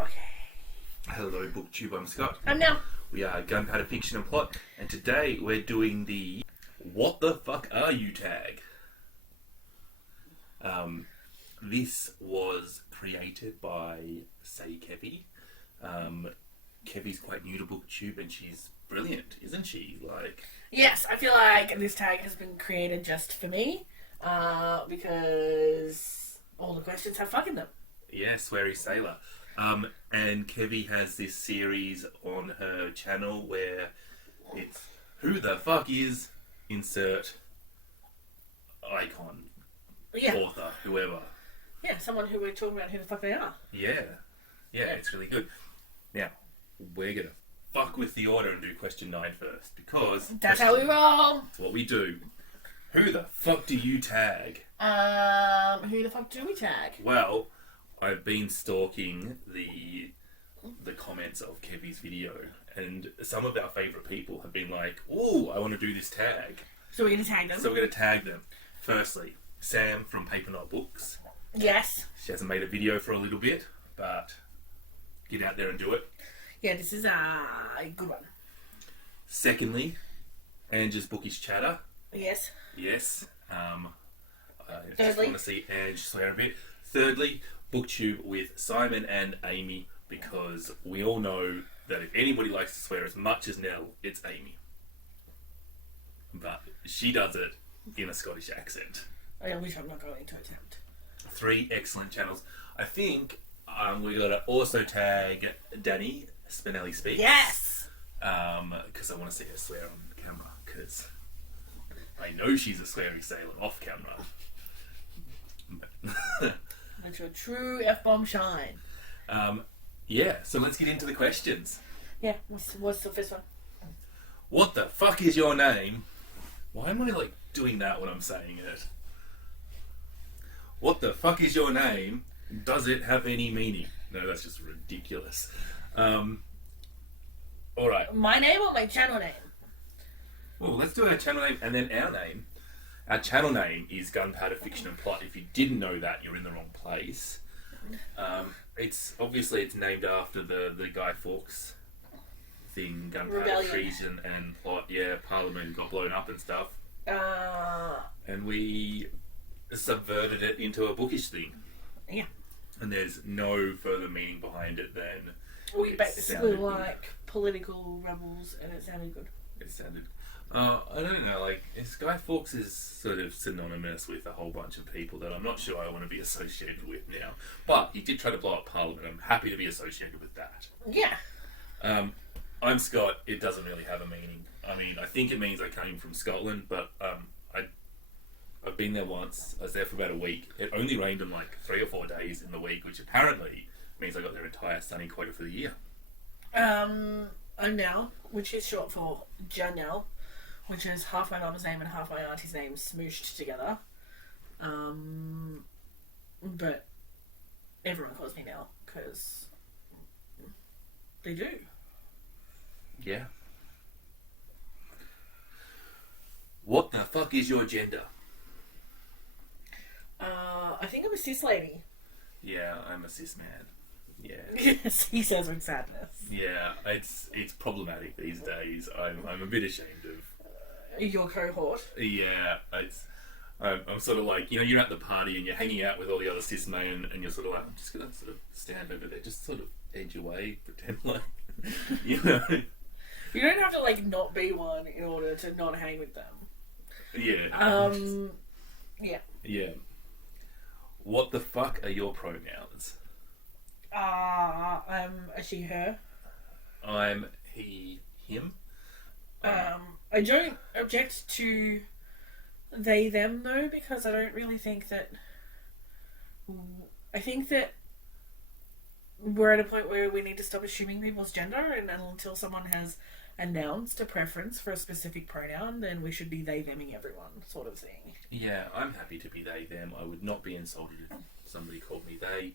Okay. Hello, Booktube. I'm Scott. I'm Nelle. We are Gunpowder, Fiction, and Plot, and today we're doing the "What the fuck are you" tag. This was created by C'est Kevvie. Kevvie's quite new to Booktube, and she's brilliant, isn't she? Yes, I feel like this tag has been created just for me, because all the questions have fuck in them. Yeah, sweary sailor. And Kevvie has this series on her channel where it's who the fuck is insert icon, author, whoever. Yeah, someone who we're talking about who the fuck they are. Yeah, it's really good. Now, we're going to fuck with the order and do question 9 first, because that's how we roll. That's what we do. Who the fuck do you tag? Who the fuck do we tag? Well, I've been stalking the comments of Kevvie's video, and some of our favourite people have been like, "Oh, I want to do this tag." So we're going to tag them? So we're going to tag them. Firstly, Sam from Paper Not Books. Yes. She hasn't made a video for a little bit, but get out there and do it. Yeah, this is a good one. Secondly, Ange's Bookish Chatter. Yes. Yes. I just Thirdly, want to see Ange swear a bit. Thirdly, Booktube with Simon and Amy, because we all know that if anybody likes to swear as much as Nelle, it's Amy. But she does it in a Scottish accent. which I'm not going to attempt. 3 excellent channels. I think we got to also tag Danny Spinelli Speaks. Yes! Because I want to see her swear on camera, because I know she's a sweary sailor off camera. That's your true F-bomb shine. Yeah, so let's get into the questions. Yeah, what's the first one? What the fuck is your name? Why am I doing that when I'm saying it? What the fuck is your name? Does it have any meaning? No, that's just ridiculous. Alright. My name or my channel name? Well, let's do our channel name and then our name. Our channel name is Gunpowder, Fiction, and Plot. If you didn't know that, you're in the wrong place. It's named after the Guy Fawkes thing, Gunpowder, Treason, and Plot. Yeah, Parliament got blown up and stuff. And we subverted it into a bookish thing. Yeah. And there's no further meaning behind it than we basically like political rebels, and it sounded good. It sounded. I don't know, Guy Fawkes is sort of synonymous with a whole bunch of people that I'm not sure I want to be associated with now. But he did try to blow up Parliament. I'm happy to be associated with that. Yeah. I'm Scott. It doesn't really have a meaning. I mean, I think it means I came from Scotland, but I've been there once. I was there for about a week. It only rained on 3 or 4 days in the week, which apparently means I got their entire sunny quota for the year. I'm Nelle, which is short for Janelle, which is half my mum's name and half my auntie's name smooshed together. But everyone calls me Nelle, because they do. Yeah. What the fuck is your gender? I think I'm a cis lady. Yeah, I'm a cis man. Yeah. Yes, he says with sadness. Yeah, it's problematic these days. I'm a bit ashamed of your cohort. Yeah, I'm sort of you're at the party and you're hanging out with all the other cis men, and you're sort of I'm just gonna sort of stand over there, just sort of edge away, pretend you know. You don't have to not be one in order to not hang with them. Yeah. Yeah. Yeah. What the fuck are your pronouns? I'm a she, her. I'm he, him. I don't object to they, them though, because I don't really think that. I think that we're at a point where we need to stop assuming people's gender, and until someone has announced a preference for a specific pronoun, then we should be they, theming everyone, sort of thing. Yeah, I'm happy to be they, them. I would not be insulted if somebody called me they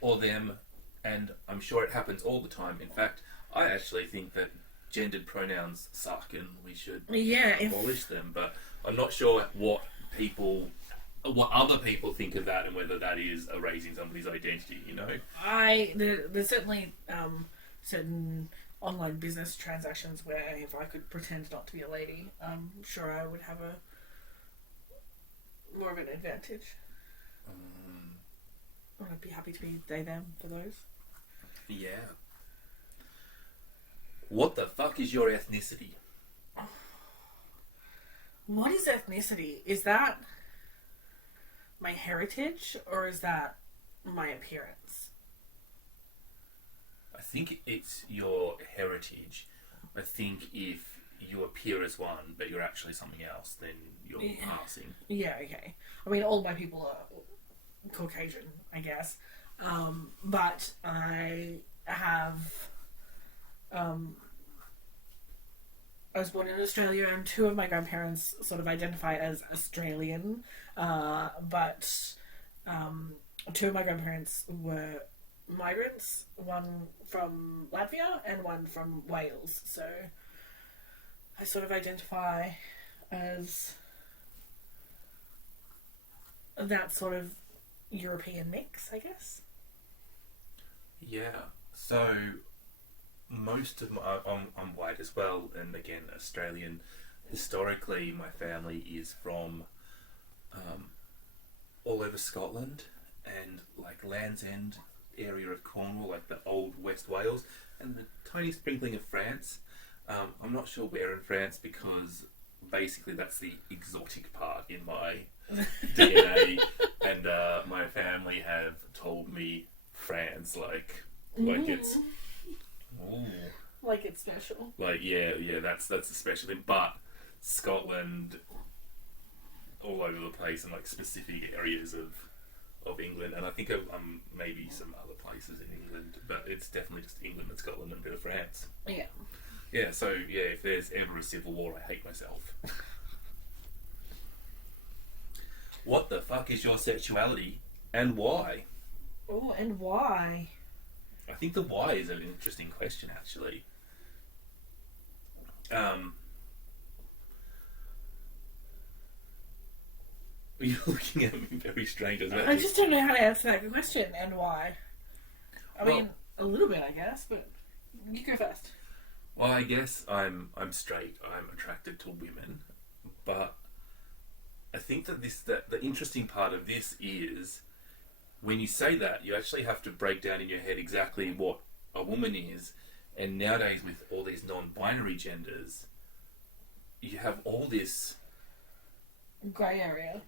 or them, and I'm sure it happens all the time. In fact, I actually think that gendered pronouns suck and we should abolish them, but I'm not sure what people what other people think of that and whether that is erasing somebody's identity, you know? There's certainly certain online business transactions where if I could pretend not to be a lady, I'm sure I would have more of an advantage. I'd be happy to be they, them for those. Yeah. What the fuck is your ethnicity? What is ethnicity? Is that my heritage or is that my appearance? I think it's your heritage. I think if you appear as one, but you're actually something else, then you're passing. Yeah, okay. I mean, all my people are Caucasian, I guess. But I have... I was born in Australia and two of my grandparents sort of identify as Australian, but two of my grandparents were migrants, one from Latvia and one from Wales, so I sort of identify as that sort of European mix, I guess. Yeah, so most of I'm white as well, and again Australian. Historically, my family is from all over Scotland and like Land's End area of Cornwall, like the old West Wales, and the tiny sprinkling of France. I'm not sure where in France because basically that's the exotic part in my DNA, and my family have told me France like it's. Ooh. Like it's special. Like yeah, that's a special thing. But Scotland, all over the place, and like specific areas of England, and I think of maybe some other places in England, but it's definitely just England and Scotland and a bit of France. Yeah. Yeah. So yeah, if there's ever a civil war, I hate myself. What the fuck is your sexuality, and why? Oh, and why? I think the why is an interesting question, actually. You're looking at me very strange as well. I just don't know how to answer that question, and why. I mean, a little bit, I guess, but you go first. Well, I guess I'm straight. I'm attracted to women, but I think that the interesting part of this is, when you say that, you actually have to break down in your head exactly what a woman is. And nowadays, with all these non-binary genders, you have all this grey area.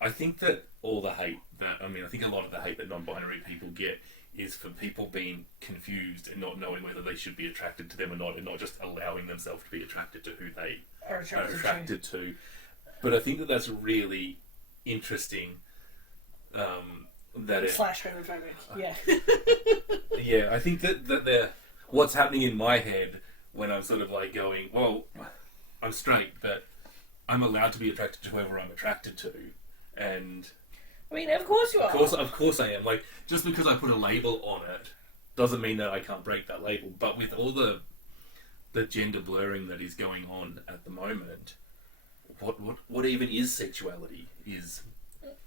I think that all the hate I think a lot of the hate that non-binary people get is for people being confused and not knowing whether they should be attracted to them or not, and not just allowing themselves to be attracted to who they are attracted to. But I think that that's really interesting. That slash homophobic. Yeah. Yeah, I think that what's happening in my head when I'm sort of like going, well, I'm straight, but I'm allowed to be attracted to whoever I'm attracted to, and I mean, of course you are. Of course I am. Like, just because I put a label on it doesn't mean that I can't break that label. But with all the gender blurring that is going on at the moment, what even is sexuality? Is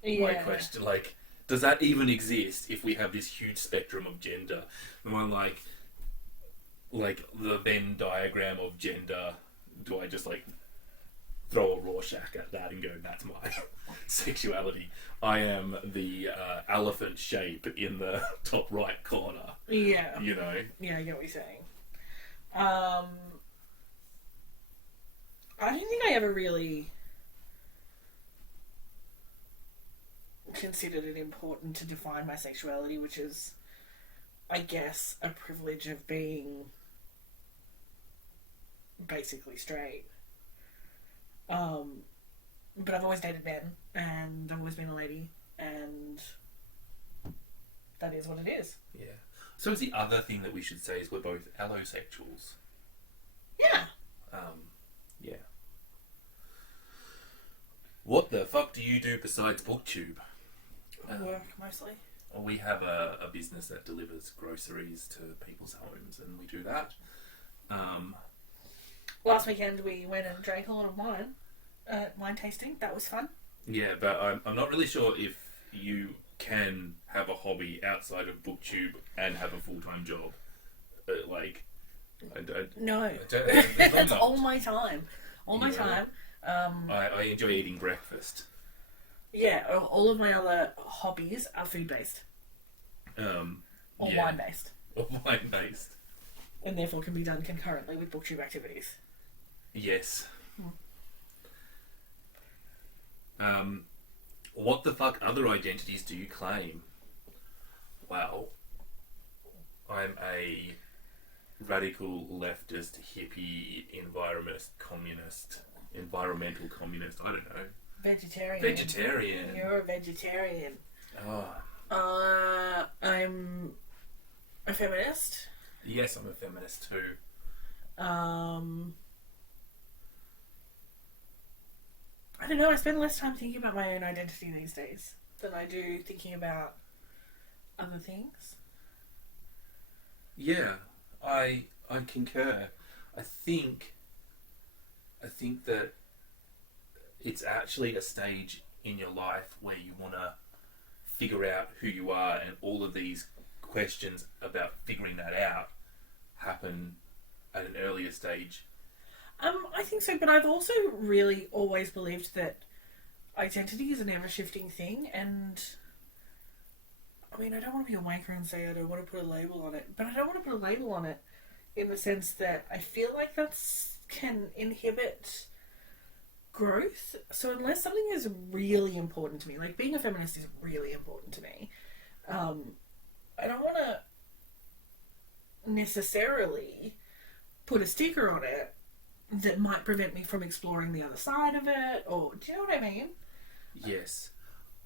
my question. Like, does that even exist if we have this huge spectrum of gender? And I'm like the Venn diagram of gender, do I just like throw a Rorschach at that and go, that's my sexuality? I am the elephant shape in the top right corner. Yeah. You know? Yeah, I get what you're saying. I don't think I ever really considered it important to define my sexuality, which is, I guess, a privilege of being basically straight. But I've always dated men, and I've always been a lady, and that is what it is. Yeah. So the other thing that we should say is we're both allosexuals. Yeah. Yeah. What the fuck do you do besides Booktube? Work, mostly. We have a business that delivers groceries to people's homes, and we do that. Last weekend we went and drank a lot of wine. wine tasting. That was fun. Yeah, but I'm not really sure if you can have a hobby outside of Booktube and have a full-time job. Like, No, there's not that's much. all my time. All my Yeah. time. I enjoy eating breakfast. Yeah, all of my other hobbies are food-based or Yeah. wine-based, Or wine-based. and therefore can be done concurrently with Booktube activities. Yes. What the fuck other identities do you claim? Well, I'm a radical leftist, hippie, environmental communist. I don't know. Vegetarian. You're a vegetarian. Oh. I'm a feminist. Yes, I'm a feminist too. I don't know, I spend less time thinking about my own identity these days than I do thinking about other things. Yeah, I concur. I think that it's actually a stage in your life where you want to figure out who you are, and all of these questions about figuring that out happen at an earlier stage. I think so, but I've also really always believed that identity is an ever-shifting thing, and I mean, I don't want to be a wanker and say I don't want to put a label on it, but I don't want to put a label on it in the sense that I feel like that's can inhibit growth. So unless something is really important to me, like being a feminist is really important to me, I don't want to necessarily put a sticker on it that might prevent me from exploring the other side of it, or do you know what I mean? Yes,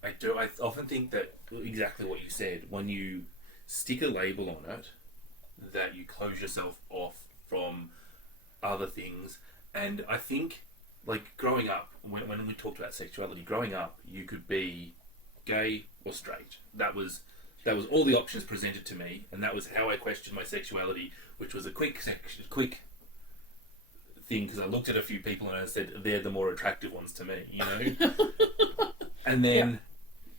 I do. I often think that exactly what you said, when you stick a label on it, that you close yourself off from other things. And I think, like, growing up, when we talked about sexuality, growing up, you could be gay or straight. That was all the options presented to me, and that was how I questioned my sexuality, which was a quick thing, because I looked at a few people and I said, they're the more attractive ones to me, you know? And then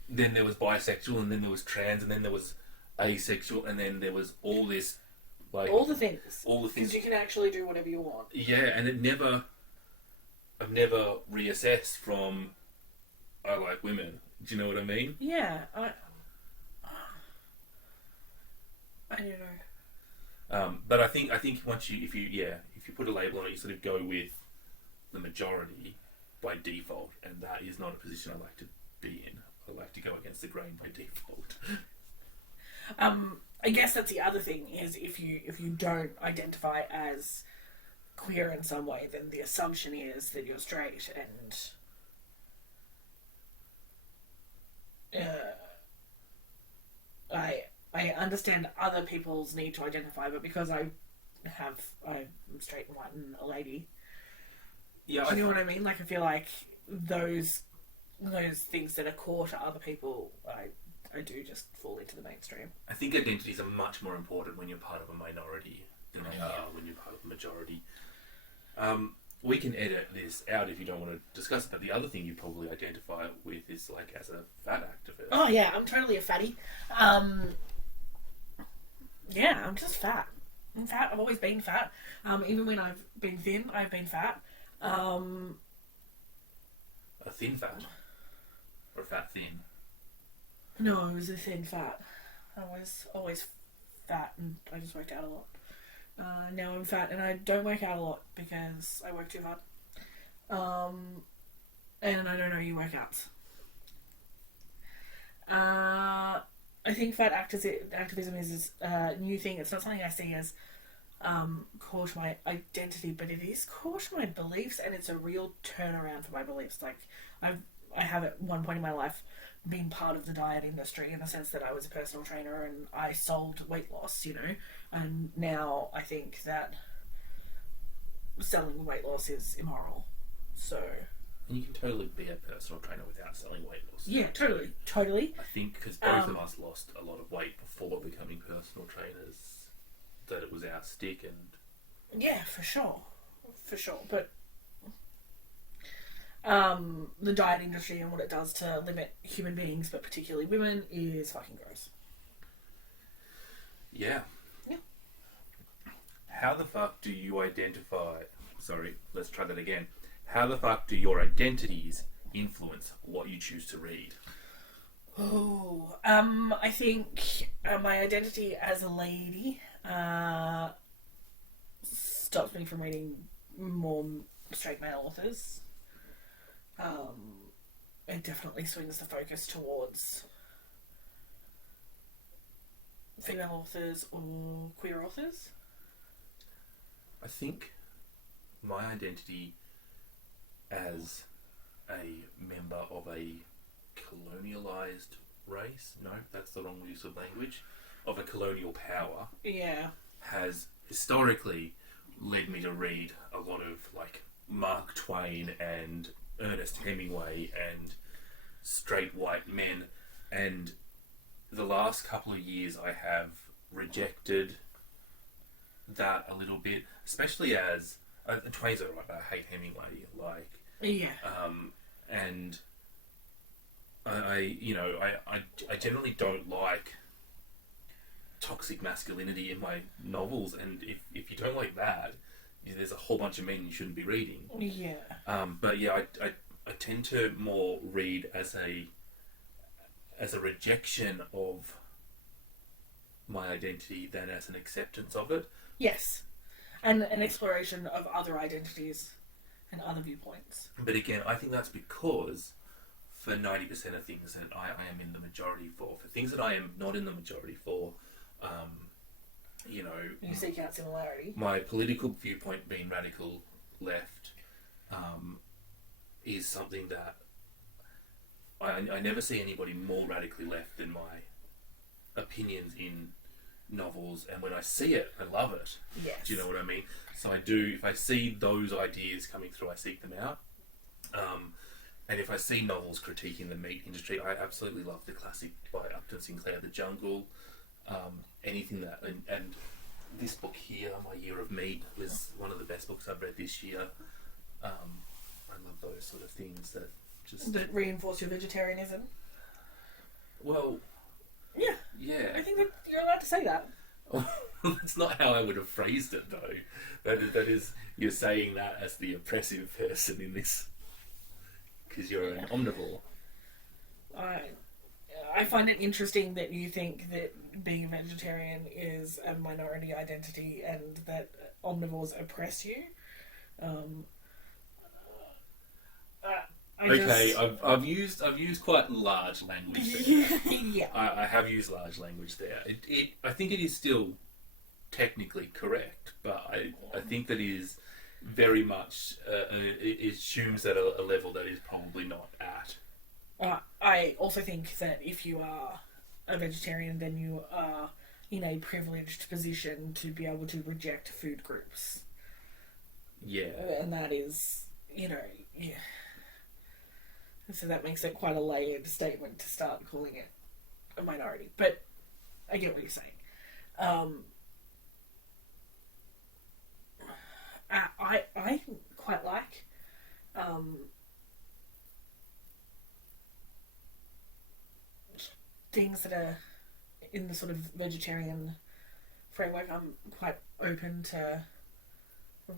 there was bisexual, and then there was trans, and then there was asexual, and then there was all this, like... All the things. Because you can actually do whatever you want. Yeah, and I've never reassessed from, I like women. Do you know what I mean? Yeah, I don't know. But I think once if you put a label on it, you sort of go with the majority by default, and that is not a position I like to be in. I like to go against the grain by default. I guess that's the other thing, is if you don't identify as queer in some way, then the assumption is that you're straight, and I understand other people's need to identify, but because I'm straight and white and a lady. Yeah, Do you know what I mean? Like, I feel like those things that are core to other people, I do just fall into the mainstream. I think identities are much more important when you're part of a minority than they are when you're part of a majority. We can edit this out if you don't want to discuss it, but the other thing you probably identify with is, like, as a fat activist. Oh yeah, I'm totally a fatty. Yeah, I'm just fat. I'm fat. I've always been fat. Even when I've been thin, I've been fat. A thin fat? Or a fat thin? No, it was a thin fat. I was always fat, and I just worked out a lot. Now I'm fat, and I don't work out a lot because I work too hard. And I don't know any workouts. I think fat activism is a new thing. It's not something I see as core to my identity, but it is core to my beliefs, and it's a real turnaround for my beliefs. Like, I have at one point in my life been part of the diet industry in the sense that I was a personal trainer and I sold weight loss, you know, and now I think that selling weight loss is immoral. So... And you can totally be a personal trainer without selling weight loss. Yeah, totally. I think because both of us lost a lot of weight before becoming personal trainers, that it was our stick. And yeah, for sure. But the diet industry and what it does to limit human beings, but particularly women, is fucking gross. Yeah. Yeah. How the fuck do you identify... Sorry, let's try that again. How the fuck do your identities influence what you choose to read? Oh, I think my identity as a lady stops me from reading more straight male authors. It definitely swings the focus towards female authors or queer authors. I think my identity as a member of a colonialised race, no, that's the wrong use of language, of a colonial power, Yeah. has historically led me to read a lot of like Mark Twain and Ernest Hemingway and straight white men, and the last couple of years I have rejected that a little bit, especially as Twain's alright, but I hate Hemingway, like, Yeah. and I generally don't like toxic masculinity in my novels, and if you don't like that, there's a whole bunch of men you shouldn't be reading. Yeah. But yeah, I tend to more read as a rejection of my identity than as an acceptance of it. Yes. And an exploration of other identities and other viewpoints. But again, I think that's because for 90% of things that I am in the majority for things that I am not in the majority for, You seek out similarity. my political viewpoint being radical left is something that I never see anybody more radically left than my opinions in novels, and when I see it, I love it. Yes. Do you know what I mean? So I do, if I see those ideas coming through, I seek them out. And if I see novels critiquing the meat industry, I absolutely love the classic by Upton Sinclair, The Jungle, anything that, and this book here, My Year of Meat, was one of the best books I've read this year. I love those sort of things that just... That reinforce your vegetarianism. Well... Yeah. Yeah. I think that you're allowed to say that. That's not how I would have phrased it, though. That is, you're saying that as the oppressive person in this, because you're an omnivore. I find it interesting that you think that being a vegetarian is a minority identity and that omnivores oppress you. I've used quite large language there. Yeah. I have used large language there. I think it is still technically correct, but I think that is very much it assumes at a level that is probably not at. I also think that if you are a vegetarian, then you are in a privileged position to be able to reject food groups. Yeah. And that is, yeah. So that makes it quite a layered statement to start calling it a minority. But I get what you're saying. I quite like things that are in the sort of vegetarian framework. I'm quite open to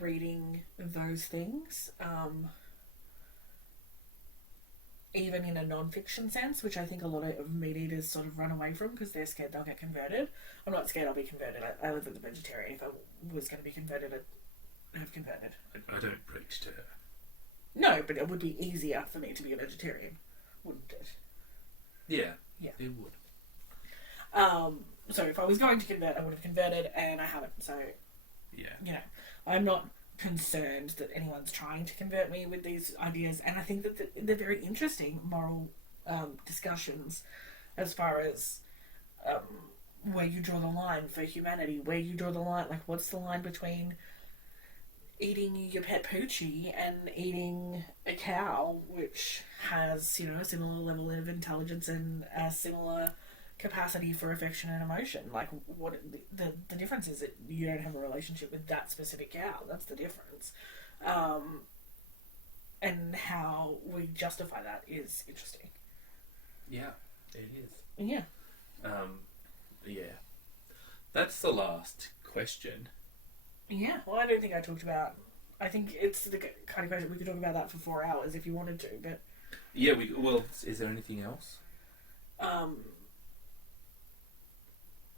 reading those things. Even in a non-fiction sense, which I think a lot of meat eaters sort of run away from because they're scared they'll get converted. I'm not scared I'll be converted. I live as a vegetarian. If I was going to be converted, I'd have converted. I don't preach to her. No, but it would be easier for me to be a vegetarian, wouldn't it? Yeah. Yeah. It would. So if I was going to convert, I would have converted, and I haven't. So, yeah. I'm not concerned that anyone's trying to convert me with these ideas, and I think that they're very interesting moral discussions as far as where you draw the line for humanity, where you draw the line, like what's the line between eating your pet poochie and eating a cow, which has, a similar level of intelligence and a similar capacity for affection and emotion. Like, what the difference is that you don't have a relationship with that specific cow. That's the difference. and how we justify that is interesting. Yeah, it is. Yeah. Yeah. That's the last question. Yeah. Well, I don't think I talked about. I think it's the kind of question we could talk about that for 4 hours if you wanted to, but. Yeah. Well, is there anything else?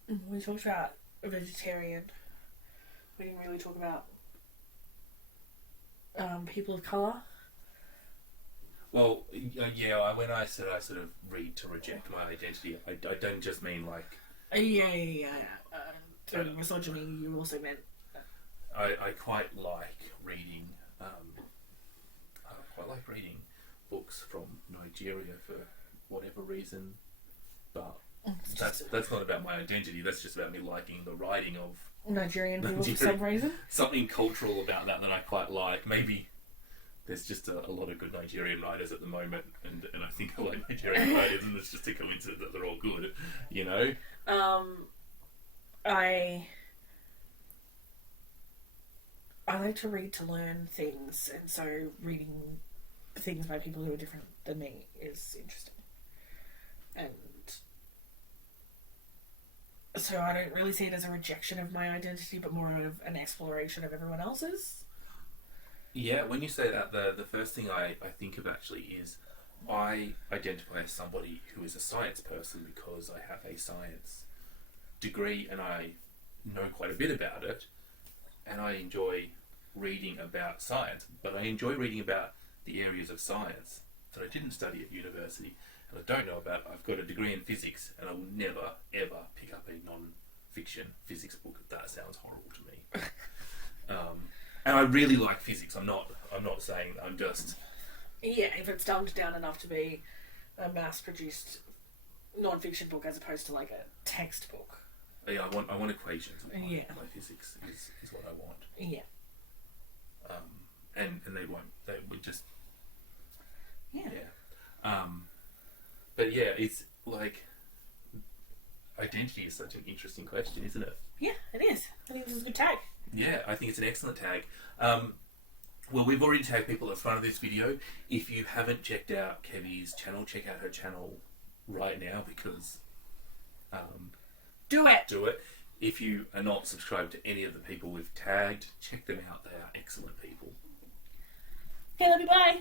We talked about a vegetarian. We didn't really talk about people of colour. Well, yeah. When I said I sort of read to reject my identity, I don't just mean like. Yeah. Misogyny. You also meant. I quite like reading. I quite like reading books from Nigeria for whatever reason, but that's not about my identity. That's just about me liking the writing of Nigerian people for some reason. Something cultural about that I quite like. Maybe there's just a lot of good Nigerian writers at the moment, and I think I like Nigerian writers, and it's just a coincidence that they're all good, you know? I like to read to learn things, and so reading things by people who are different than me is interesting. And so I don't really see it as a rejection of my identity, but more of an exploration of everyone else's. Yeah, when you say that, the first thing I think of actually is I identify as somebody who is a science person because I have a science degree and I know quite a bit about it, and I enjoy reading about science, but I enjoy reading about the areas of science that I didn't study at university and I don't know about. I've got a degree in physics and I will never ever pick up a non-fiction physics book. That sounds horrible to me. And I really like physics. I'm not saying that. I'm just... Yeah, if it's dumbed down enough to be a mass-produced non-fiction book as opposed to like a textbook. Yeah, I want equations. Yeah. My physics is what I want. Yeah. And they won't. They would just... Yeah. But yeah, it's like... Identity is such an interesting question, isn't it? Yeah, it is. I think this is a good tag. Yeah, I think it's an excellent tag. Well, we've already tagged people at the front of this video. If you haven't checked out Kevvie's channel, check out her channel right now because... Do it! Do it. If you are not subscribed to any of the people we've tagged, check them out. They are excellent people. Okay, love you, bye!